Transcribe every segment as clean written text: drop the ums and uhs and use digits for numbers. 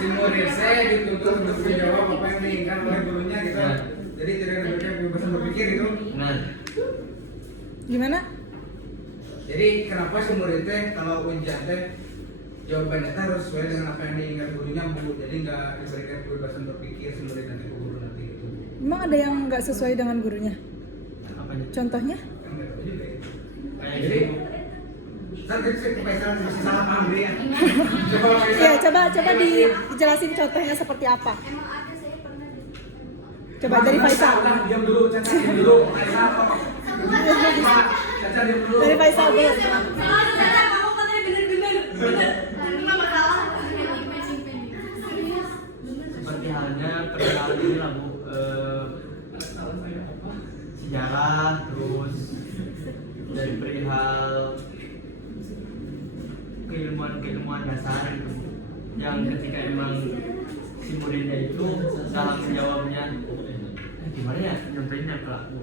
si murid saya dituntut untuk menjawab apa yang diinginkan oleh gurunya gitu. Jadi tidak ada kebebasan berpikir gitu. Nah, Gimana? Jadi kenapa si murid teh kalau ujian teh jawabannya teh harus sesuai dengan apa yang diinginkan gurunya bu. Jadi nggak diberikan kebebasan berpikir si murid nanti ke guru nanti gitu. Emang ada yang nggak sesuai dengan gurunya? apanya? Contohnya? Kan nggak tahu juga ya. Kayak Jadi gitu. saya kepesan masih salah paham dia ya. Coba Iya, coba dijelasin contohnya seperti apa. Emang ada, saya pernah di- Coba dari Faisal. Diam dulu, Caca diam dulu. Faisal, Caca diam dulu. Dari Faisal dulu. Kamu katanya bener-bener. Bener. Emang masalah. Seperti halnya perkenalan ini lah Bu, sejarah, terus dari perihal keilmuan dasar gitu Bu. Yang ketika emang si muridnya itu dalam menjawabnya gimana ya nyontohinnya Kak Bu?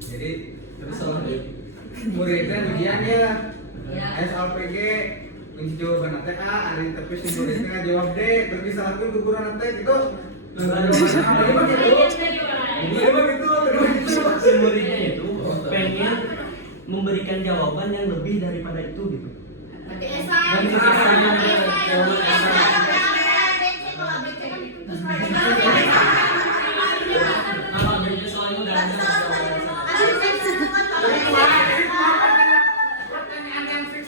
Jadi muridnya ujian ya. Ya. SLPG kunci jawaban nanti A, hari tapi si muridnya jawab D, terus disalahkan ke guru nanti gitu. Bagaimana gitu? Si muridnya itu pengen memberikan jawaban yang lebih daripada itu gitu. Berarti Dan SI. ketika saya jawaban nama beda soalnya udah ada. Pertanyaan yang fix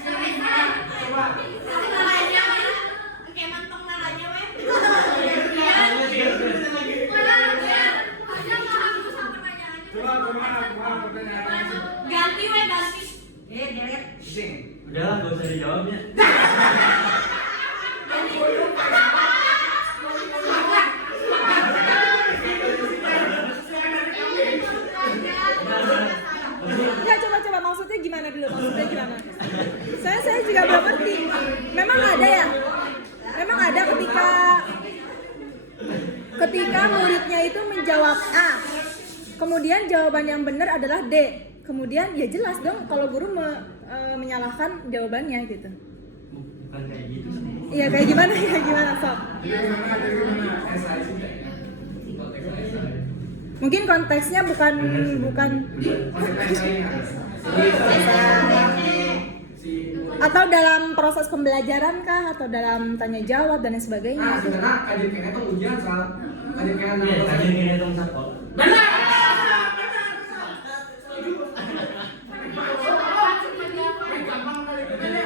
Ganti we ganti. Deret. Sing. Udahlah gak usah dijawabnya. Ya coba maksudnya gimana dulu? Maksudnya gimana? Saya juga belum ngerti. Memang ada ya? Memang ada ketika muridnya itu menjawab A, kemudian jawaban yang benar adalah D. Kemudian ya jelas dong kalau guru menyalahkan jawabannya gitu. Bukan kayak gitu sih. Iya kayak gimana ya gimana sob? Mungkin konteksnya bukan atau dalam proses pembelajaran kah atau dalam tanya jawab dan lain sebagainya. Nah, sebenarnya kajian kayaknya tuh ujian soal kajian kayaknya. Iya, kajian kayaknya dong satu. Benar.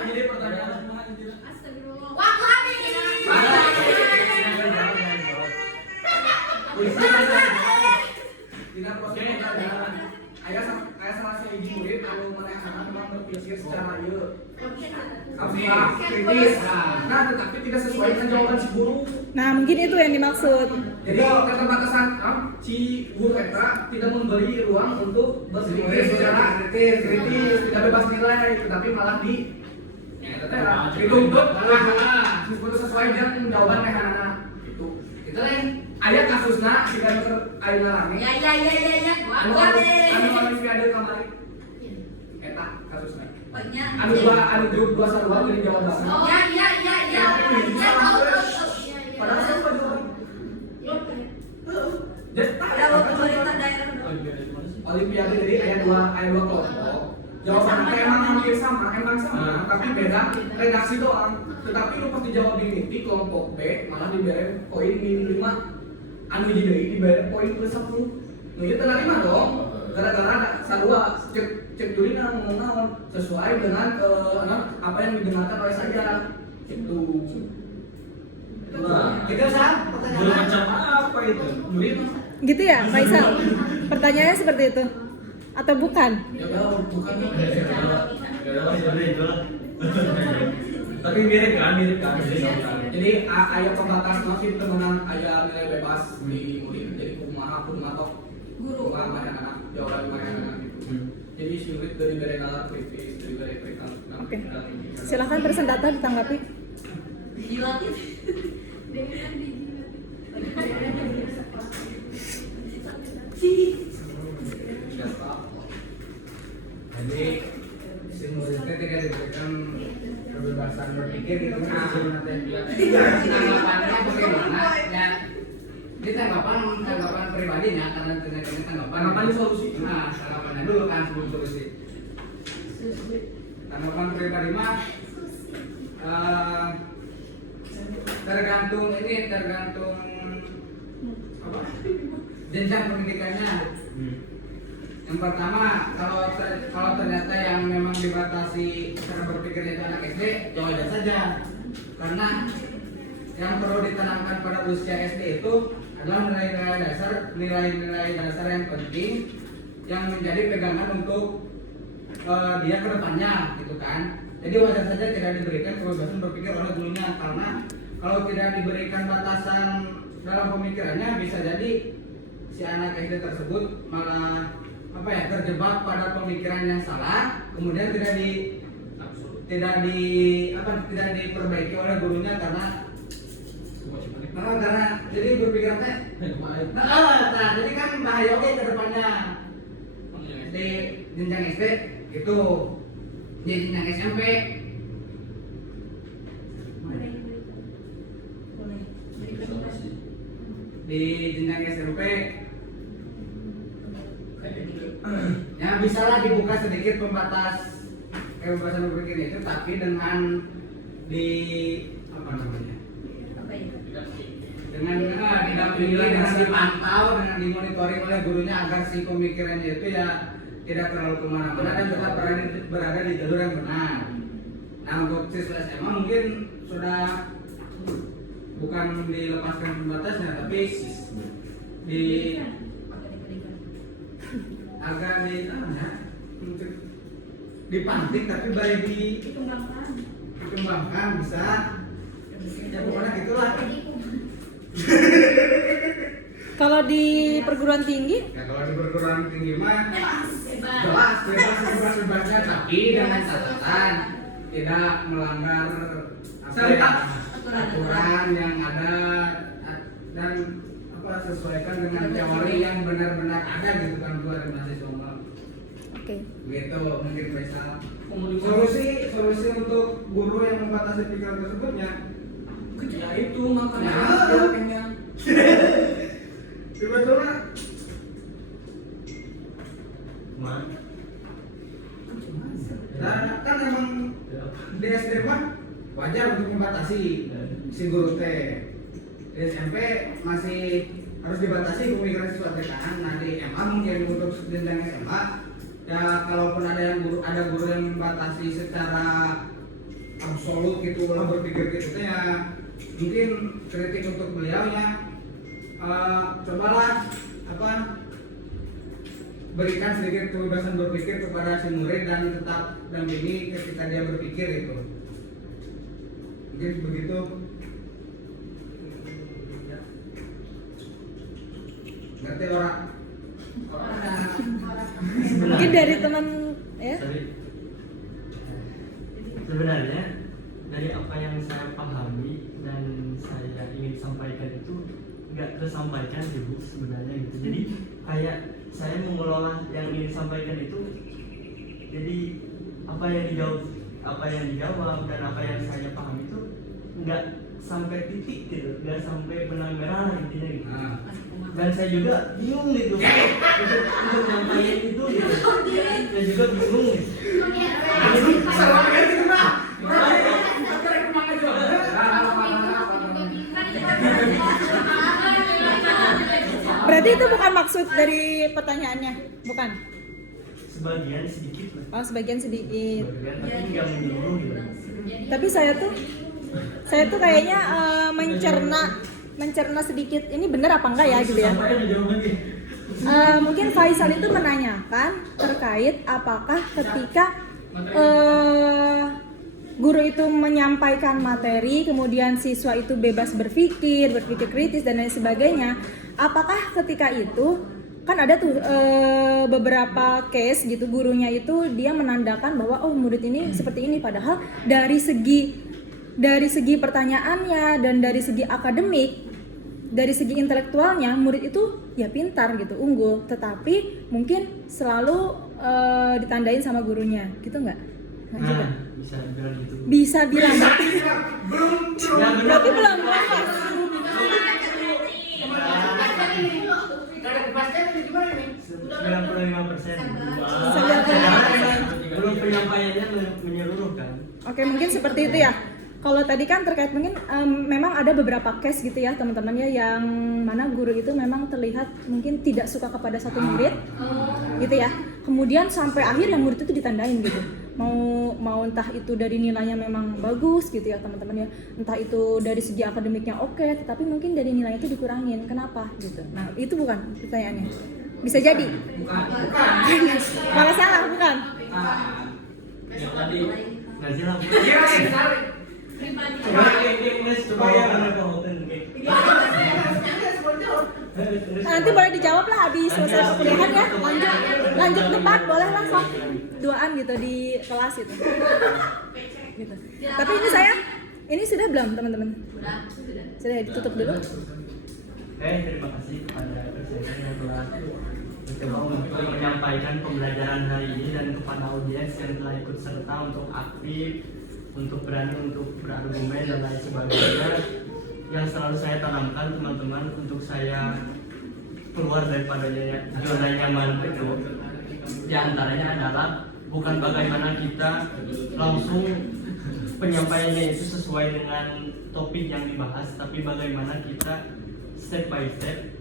Jadi pertanyaan semua intinya. Waktu habis. Tidak proses pembelajaran. Ayah sama si ibu murid anu menekan memang berpikir secara kritis. Nah, tetapi tidak sesuai dengan jawaban si guru. Nah mungkin itu yang dimaksud. Jadi keterbatasan si guru Etra tidak memberi ruang untuk berpikir secara kritis, tidak bebas nilai, tetapi malah dituntut sesuai dengan jawaban anak itu yang ayat kasusnya si dokter Aina Rani Ya. anu olimpiade kemarin eta kasusnya anu grup 2 dari Jawa Barat Ya. Tahu. padahal saya lupa jawaban Ada pemerintah daerah. olimpiade jadi ayat 2 kelompok jawabannya emang hampir sama, tapi beda redaksi doang. Tetapi lu pas dijawab di mimpi kelompok B malah diberi poin min 5, anu jadi diberi poin plus 10. Nah itu terima dong, gara-gara ada sarua cek dulu ngomong naon sesuai dengan apa yang didengarkan oleh saya. Itu. Nah, kita Guru macam apa itu? murid Gitu ya Faisal? Pertanyaannya seperti itu? Atau bukan? ya bukan Tapi mirip kan? jadi ayat pembatas masih temenan ayat nilai bebas di murid jadi kumaha matok guru anak-anak jawaban anak-anak gitu. Jadi si murid dari nalar kritis dari perikal. Oke. Silahkan presentator ditanggapi. Dijilatin. Jadi si muridnya tidak diberikan kebebasan berpikir gitu kan sebenarnya. Iya. Tanggapannya bagaimana? Ya, ini tanggapan pribadinya karena ini Tanggapannya solusi. Nah, tanggapannya dulu kan sebelum solusi. Tanggapan pribadi mah tergantung apa? Jenjang pendidikannya. Yang pertama, kalau ternyata yang memang dibatasi cara berpikirnya itu anak SD, ya wajar saja. Karena yang perlu ditanamkan pada usia SD itu adalah nilai-nilai dasar yang penting yang menjadi pegangan untuk dia ke depannya, gitu kan. Jadi wajar saja tidak diberikan kebebasan berpikir oleh gurunya, karena kalau tidak diberikan batasan dalam pemikirannya bisa jadi si anak SD tersebut malah terjebak pada pemikiran yang salah, kemudian tidak diperbaiki oleh gurunya karena jadi berpikirnya jadi kan bahaya oke ke depannya di jenjang SD gitu. Di jenjang SMP di jenjang SMP ya bisa lah dibuka sedikit pembatas kebebasan berpikir itu, tapi dengan dengan didampingi, dengan dipantau, dengan dimonitoring oleh gurunya agar si pemikirannya itu ya tidak terlalu kemana-mana dan tetap berada di jalur yang benar. Nah, untuk siswa SMA mungkin sudah bukan dilepaskan pembatasnya, tapi agak dipantik tapi baik dikembangkan bisa ya pokoknya gitulah. Kalau di perguruan tinggi, Ya kalau di perguruan tinggi mah jelas bebasnya, tapi dengan catatan tidak melanggar aturan yang ada dan sesuaikan dengan teori yang benar-benar ada gitu kan buat mahasiswa. oke. Gitu mungkin bisa solusi untuk guru yang membatasi pikiran tersebutnya. Ya itu makanya Ya. dia kenyang. Sebetulnya kan emang di SD mah wajar untuk membatasi si guru teh. Di SMP masih harus dibatasi pemikiran siswa teh kan. Nah di MA mungkin untuk jenjang SMA ya kalaupun ada guru yang membatasi secara absolut gitu lah berpikir gitu ya mungkin kritik untuk beliau ya cobalah berikan sedikit kebebasan berpikir kepada si murid dan tetap dampingi ketika dia berpikir itu mungkin begitu. Ngerti orang? Mungkin dari teman ya. Sebenarnya dari apa yang saya pahami dan saya ingin sampaikan itu nggak tersampaikan ibu sebenarnya gitu. Jadi kayak saya mengelola yang ingin sampaikan itu, jadi apa yang dijawab dan apa yang saya pahami itu nggak sampai titik gitu, nggak sampai benang merah intinya gitu. Dan saya juga bingung gitu untuk nyampaikan itu gitu. Saya juga bingung gitu. Berarti itu bukan maksud dari pertanyaannya, bukan? Sebagian sedikit lah. Oh, sebagian sedikit. Sebagian, tapi nggak menyeluruh gitu. Tapi saya tuh kayaknya mencerna sedikit ini benar apa enggak ya gitu ya. Mungkin Faisal itu menanyakan terkait apakah ketika guru itu menyampaikan materi kemudian siswa itu bebas berpikir kritis dan lain sebagainya, apakah ketika itu kan ada tuh beberapa case gitu gurunya itu dia menandakan bahwa oh murid ini seperti ini, padahal dari segi pertanyaannya dan dari segi akademik, dari segi intelektualnya murid itu ya pintar gitu, unggul, tetapi mungkin selalu ditandain sama gurunya gitu nggak juga? bisa bilang gitu. Bisa bilang. Belum Ya benar. Berarti belum puas. Ada kepastian ini gimana nih? 95%. Belum penyampaiannya menyeluruh kan. Oke, mungkin seperti itu ya. Kalau tadi kan terkait mungkin memang ada beberapa case gitu ya teman-teman ya, yang mana guru itu memang terlihat mungkin tidak suka kepada satu murid gitu ya. Kemudian sampai akhir yang murid itu ditandain gitu. Mau entah itu dari nilainya memang bagus gitu ya teman-teman ya. Entah itu dari segi akademiknya oke, tetapi mungkin dari nilainya itu dikurangin. Kenapa gitu. Nah, itu bukan pertanyaannya. Bisa jadi. Bukan. Malah salah bukan? Ya tadi nggak jelas. Iya, sekali. Coba ya menemukan. Nanti boleh dijawab lah habis selesai perkuliahan ya. Lanjut debat boleh langsung duaan gitu di kelas gitu. Gitu. Tapi ini sudah belum teman-teman? Sudah ya, ditutup dulu. Terima kasih kepada presiden yang telah mencoba untuk menyampaikan pembelajaran hari ini dan kepada audiens yang telah ikut serta untuk aktif, untuk berani untuk berargumen dan lain sebagainya. Yang selalu saya tanamkan teman-teman, untuk saya keluar daripada zona nyaman itu, diantaranya adalah bukan bagaimana kita langsung penyampaiannya itu sesuai dengan topik yang dibahas, tapi bagaimana kita step by step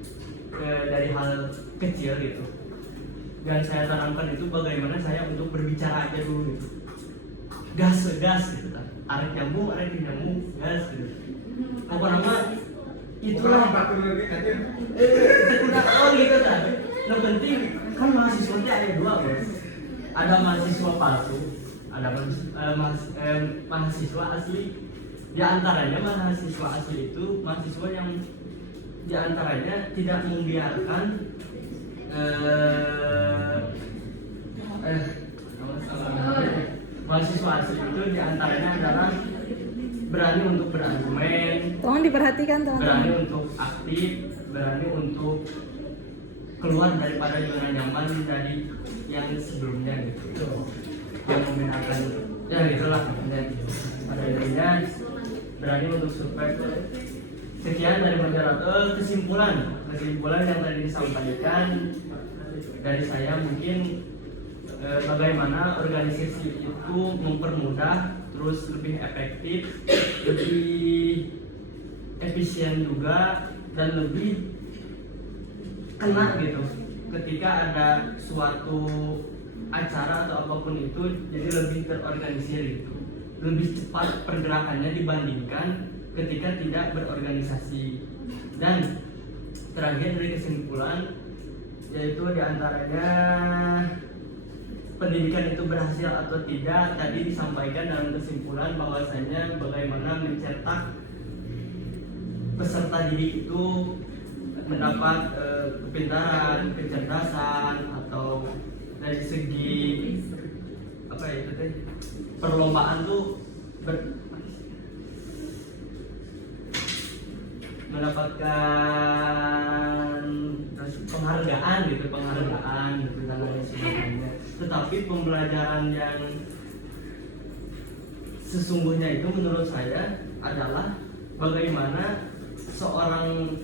dari hal kecil gitu. Dan saya tanamkan itu bagaimana saya untuk berbicara aja dulu gitu, gas gitu, arek nyambung gas gitu. Pokoknya itulah gitu kan. Yang penting kan mahasiswanya ada dua guys, ada mahasiswa palsu, ada mahasiswa asli. Di antaranya mahasiswa asli itu mahasiswa yang di antaranya tidak membiarkan mahasiswa asli itu di antaranya adalah berani untuk berargumen, Tolong diperhatikan berani teman-teman. untuk aktif, berani untuk keluar daripada zona nyaman dari yang sebelumnya gitu, yang membedakan ya gitulah. Dan pada intinya berani untuk survive. Sekian dari moderator. Kesimpulan yang tadi disampaikan dari saya mungkin bagaimana organisasi itu mempermudah, terus lebih efektif, lebih efisien juga, dan lebih kena gitu ketika ada suatu acara atau apapun itu, jadi lebih terorganisir gitu, lebih cepat pergerakannya dibandingkan ketika tidak berorganisasi. Dan terakhir dari kesimpulan, yaitu diantaranya pendidikan itu berhasil atau tidak, tadi disampaikan dalam kesimpulan bahwasanya bagaimana mencetak peserta didik itu mendapat kepintaran, kecerdasan, atau dari segi apa ya itu teh, perlombaan tuh mendapatkan penghargaan gitu dan lain sebagainya. Tetapi pembelajaran yang sesungguhnya itu menurut saya adalah bagaimana seorang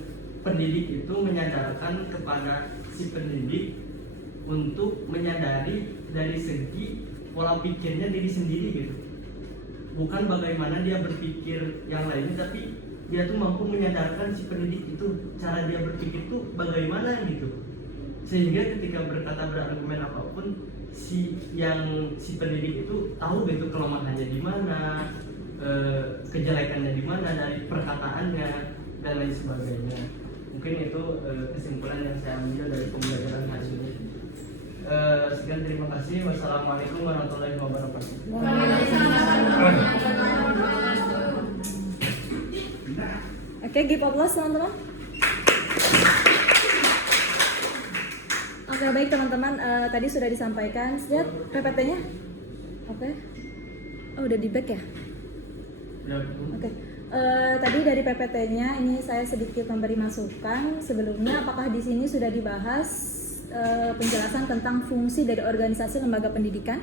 pendidik itu menyadarkan kepada si pendidik untuk menyadari dari segi pola pikirnya diri sendiri gitu. Bukan bagaimana dia berpikir yang lainnya, tapi dia tuh mampu menyadarkan si pendidik itu cara dia berpikir tuh bagaimana gitu, sehingga ketika berkata berargumen apapun si pendidik itu tahu gitu kelemahannya di mana, kejelekannya di mana dari perkataannya dan lain sebagainya. Mungkin itu kesimpulan yang saya ambil dari pembelajaran hari ini. Sekian, terima kasih. Wassalamualaikum warahmatullahi wabarakatuh. Oke, give applause teman-teman. Oke, baik teman-teman, tadi sudah disampaikan. Lihat PPT-nya. Oke. Oh, udah di back ya? Oke. Tadi dari PPT-nya ini saya sedikit memberi masukan. Sebelumnya, apakah di sini sudah dibahas penjelasan tentang fungsi dari organisasi lembaga pendidikan?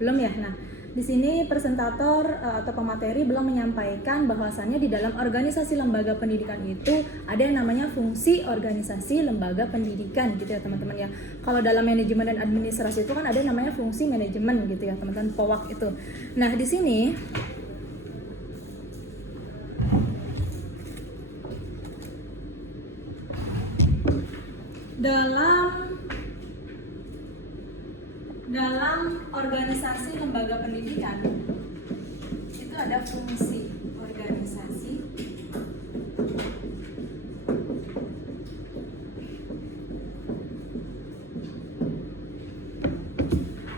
Belum ya? Nah, Di sini presentator atau pemateri belum menyampaikan bahwasannya di dalam organisasi lembaga pendidikan itu ada yang namanya fungsi organisasi lembaga pendidikan gitu ya teman-teman ya. Kalau dalam manajemen dan administrasi itu kan ada yang namanya fungsi manajemen gitu ya teman-teman, POWAK itu. Nah di sini dalam organisasi lembaga pendidikan itu ada fungsi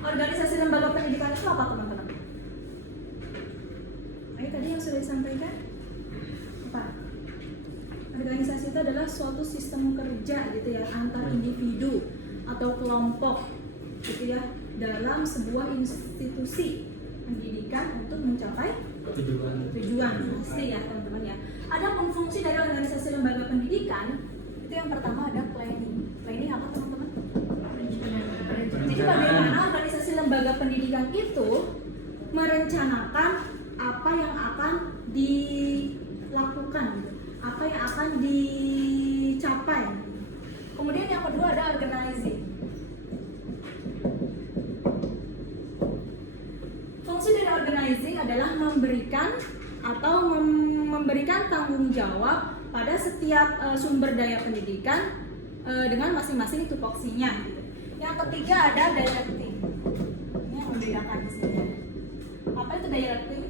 organisasi lembaga pendidikan itu apa teman-teman? Ini tadi yang sudah disampaikan apa? Organisasi itu adalah suatu sistem kerja gitu ya antar individu atau kelompok gitu ya dalam sebuah institusi pendidikan untuk mencapai tujuan pasti ya teman-teman ya. Ada fungsi dari organisasi lembaga pendidikan itu yang pertama ada planning. Planning apa teman-teman? Jadi bagaimana organisasi lembaga pendidikan itu merencanakan apa yang akan dilakukan, apa yang akan dicapai. Kemudian yang kedua ada organizing. Fungsi dari organizing adalah memberikan atau memberikan tanggung jawab pada setiap sumber daya pendidikan dengan masing-masing tupoksinya. Gitu. Yang ketiga ada directing. Ini yang membedakan di sini. Apa itu directing?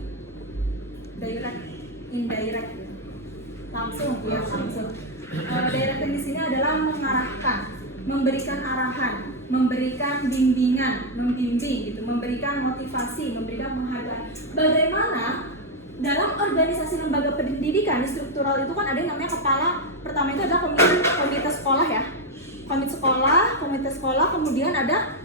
Direct, indirect. Gitu. Langsung, ya langsung. Directing di sini adalah mengarahkan, memberikan arahan, memberikan bimbingan, membimbing gitu, memberikan motivasi, memberikan penghargaan. Bagaimana dalam organisasi lembaga pendidikan di struktural itu kan ada yang namanya kepala. Pertama itu ada komite sekolah ya. Komite sekolah, kemudian ada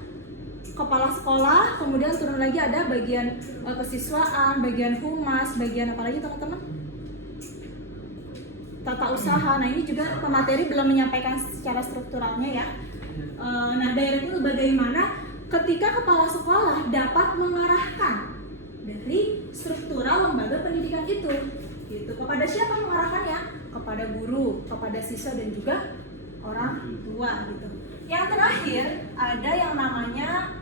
kepala sekolah, kemudian turun lagi ada bagian kesiswaan, bagian humas, bagian apa lagi teman-teman? Tata usaha. Nah, ini juga pemateri belum menyampaikan secara strukturalnya ya. Nah, direct itu bagaimana ketika kepala sekolah dapat mengarahkan dari struktural lembaga pendidikan itu gitu. Kepada siapa mengarahkannya? Kepada guru, kepada siswa dan juga orang tua gitu. Yang terakhir ada yang namanya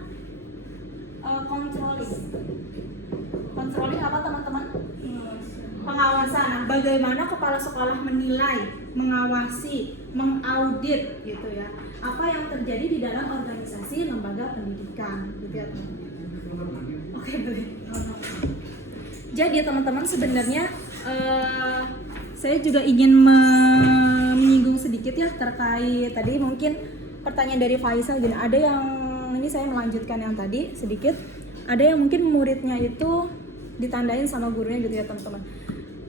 controlling. Controlling apa teman-teman? Pengawasan. Nah, bagaimana kepala sekolah menilai, mengawasi, mengaudit gitu ya. Apa yang terjadi di dalam organisasi lembaga pendidikan gitu ya teman-teman. Oke, boleh. Jadi teman-teman sebenarnya saya juga ingin menyinggung sedikit ya terkait tadi mungkin pertanyaan dari Faisal gini. Ada yang ini saya melanjutkan yang tadi sedikit. Ada yang mungkin muridnya itu ditandain sama gurunya gitu ya teman-teman.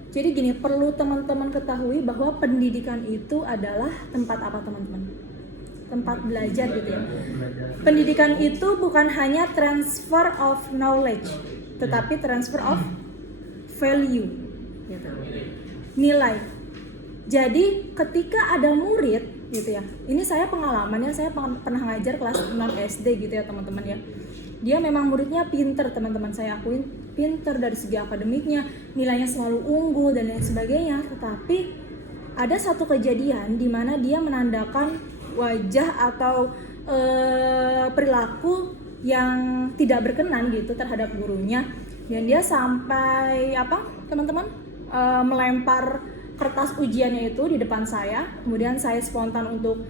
Jadi gini, perlu teman-teman ketahui bahwa pendidikan itu adalah tempat apa teman-teman? Tempat belajar gitu ya. Pendidikan itu bukan hanya transfer of knowledge, tetapi transfer of value gitu. Nilai. Jadi ketika ada murid gitu ya. Ini saya pengalamannya, saya pernah ngajar kelas 6 SD gitu ya teman-teman ya. Dia memang muridnya pinter teman-teman, saya akuin pinter dari segi akademiknya, nilainya selalu unggul dan lain sebagainya. Tetapi ada satu kejadian di mana dia menandakan wajah atau perilaku yang tidak berkenan gitu terhadap gurunya, dan dia sampai apa teman-teman melempar kertas ujiannya itu di depan saya. Kemudian saya spontan untuk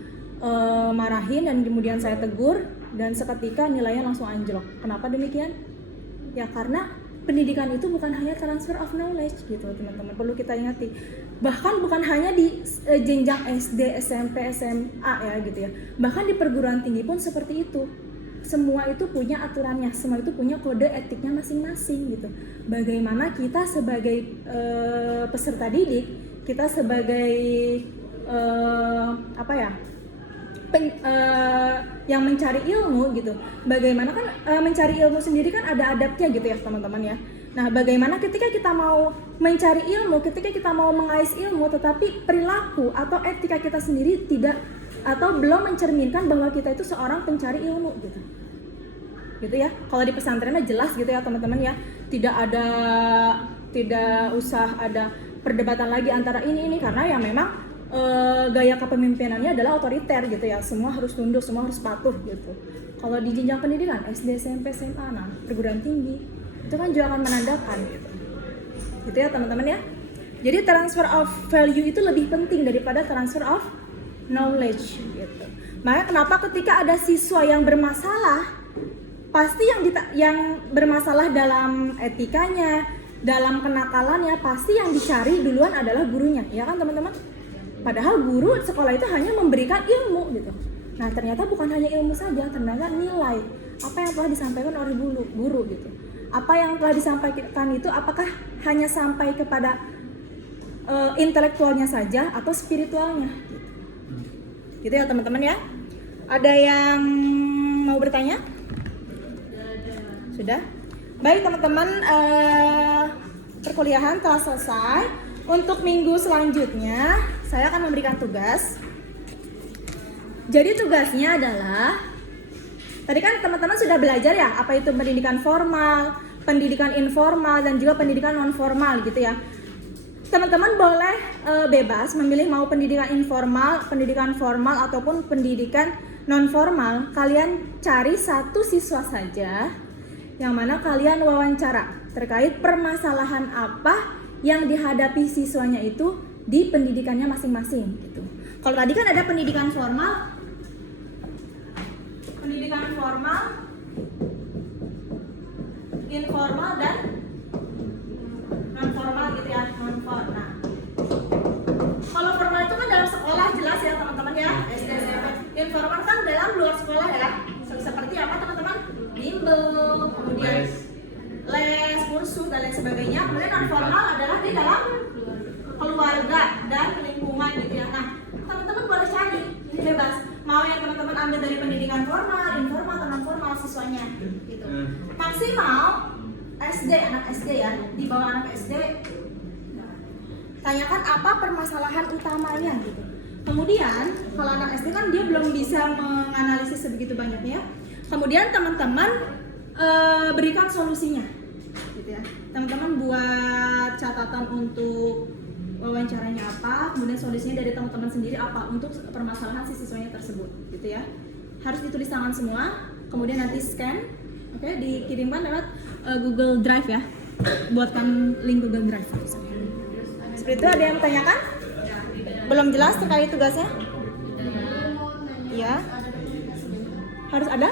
marahin dan kemudian saya tegur, dan seketika nilainya langsung anjlok. Kenapa demikian? Ya karena pendidikan itu bukan hanya transfer of knowledge gitu teman-teman, perlu kita ingati. Bahkan bukan hanya di jenjang SD, SMP, SMA ya gitu ya. Bahkan di perguruan tinggi pun seperti itu. Semua itu punya aturannya, semua itu punya kode etiknya masing-masing gitu. Bagaimana kita sebagai peserta didik, kita sebagai apa ya? Yang mencari ilmu gitu. Bagaimana kan mencari ilmu sendiri kan ada adabnya gitu ya teman-teman ya. Nah, bagaimana ketika kita mau mencari ilmu, ketika kita mau mengais ilmu, tetapi perilaku atau etika kita sendiri tidak atau belum mencerminkan bahwa kita itu seorang pencari ilmu gitu. gitu ya. Kalau di pesantrennya jelas gitu ya teman-teman ya, tidak usah ada perdebatan lagi antara ini karena ya memang gaya kepemimpinannya adalah otoriter gitu ya, semua harus tunduk, semua harus patuh gitu. Kalau di jenjang pendidikan SD, SMP, SMA, nah perguruan tinggi itu kan juga akan menandakan gitu ya teman-teman ya. Jadi transfer of value itu lebih penting daripada transfer of knowledge gitu. Makanya kenapa ketika ada siswa yang bermasalah, pasti yang bermasalah dalam etikanya, dalam kenakalannya, pasti yang dicari duluan adalah gurunya, ya kan teman-teman? Padahal guru sekolah itu hanya memberikan ilmu gitu. Nah ternyata bukan hanya ilmu saja, ternyata nilai apa yang telah disampaikan oleh guru gitu. Apa yang telah disampaikan itu apakah hanya sampai kepada intelektualnya saja atau spiritualnya gitu ya teman-teman ya. Ada yang mau bertanya? Sudah? Baik teman-teman, perkuliahan telah selesai. Untuk minggu selanjutnya saya akan memberikan tugas. Jadi tugasnya adalah, tadi kan teman-teman sudah belajar ya apa itu pendidikan formal, pendidikan informal, dan juga pendidikan non formal gitu ya. Teman-teman boleh bebas memilih mau pendidikan informal, pendidikan formal, ataupun pendidikan non formal. Kalian cari satu siswa saja yang mana kalian wawancara terkait permasalahan apa yang dihadapi siswanya itu di pendidikannya masing-masing gitu. Kalau tadi kan ada pendidikan formal, informal, dan non formal gitu ya, non formal. Nah, kalau formal itu kan dalam sekolah jelas ya teman-teman ya, SD, SMP. Informal kan dalam luar sekolah ya, seperti apa teman-teman? Bimbel, kemudian les, kursus dan lain sebagainya. Kemudian non formal adalah di dalam keluarga dan lingkungan gitu ya. Nah, teman-teman boleh cari, ini bebas. Mau yang teman-teman ambil dari pendidikan formal, informal, atau non formal siswanya gitu. Maksimal SD, anak SD ya, di bawah anak SD, tanyakan apa permasalahan utamanya gitu. Kemudian kalau anak SD kan dia belum bisa menganalisis sebegitu banyaknya. Kemudian teman-teman berikan solusinya gitu ya. Teman-teman buat catatan untuk wawancaranya apa, kemudian solusinya dari teman-teman sendiri apa untuk permasalahan si siswanya tersebut gitu ya. Harus ditulis tangan semua, kemudian nanti scan, oke, dikirimkan lewat Google Drive ya. Buatkan link Google Drive. Seperti itu. Ada yang bertanyakan? Belum jelas terkait tugasnya? Iya. Harus ada?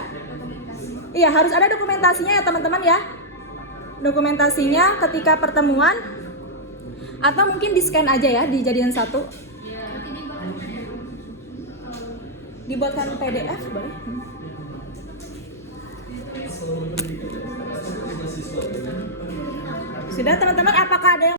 Iya, harus ada dokumentasinya ya teman-teman ya. Dokumentasinya ketika pertemuan, atau mungkin di scan aja ya, dijadikan satu. Dibuatkan PDF boleh. Sudah teman-teman.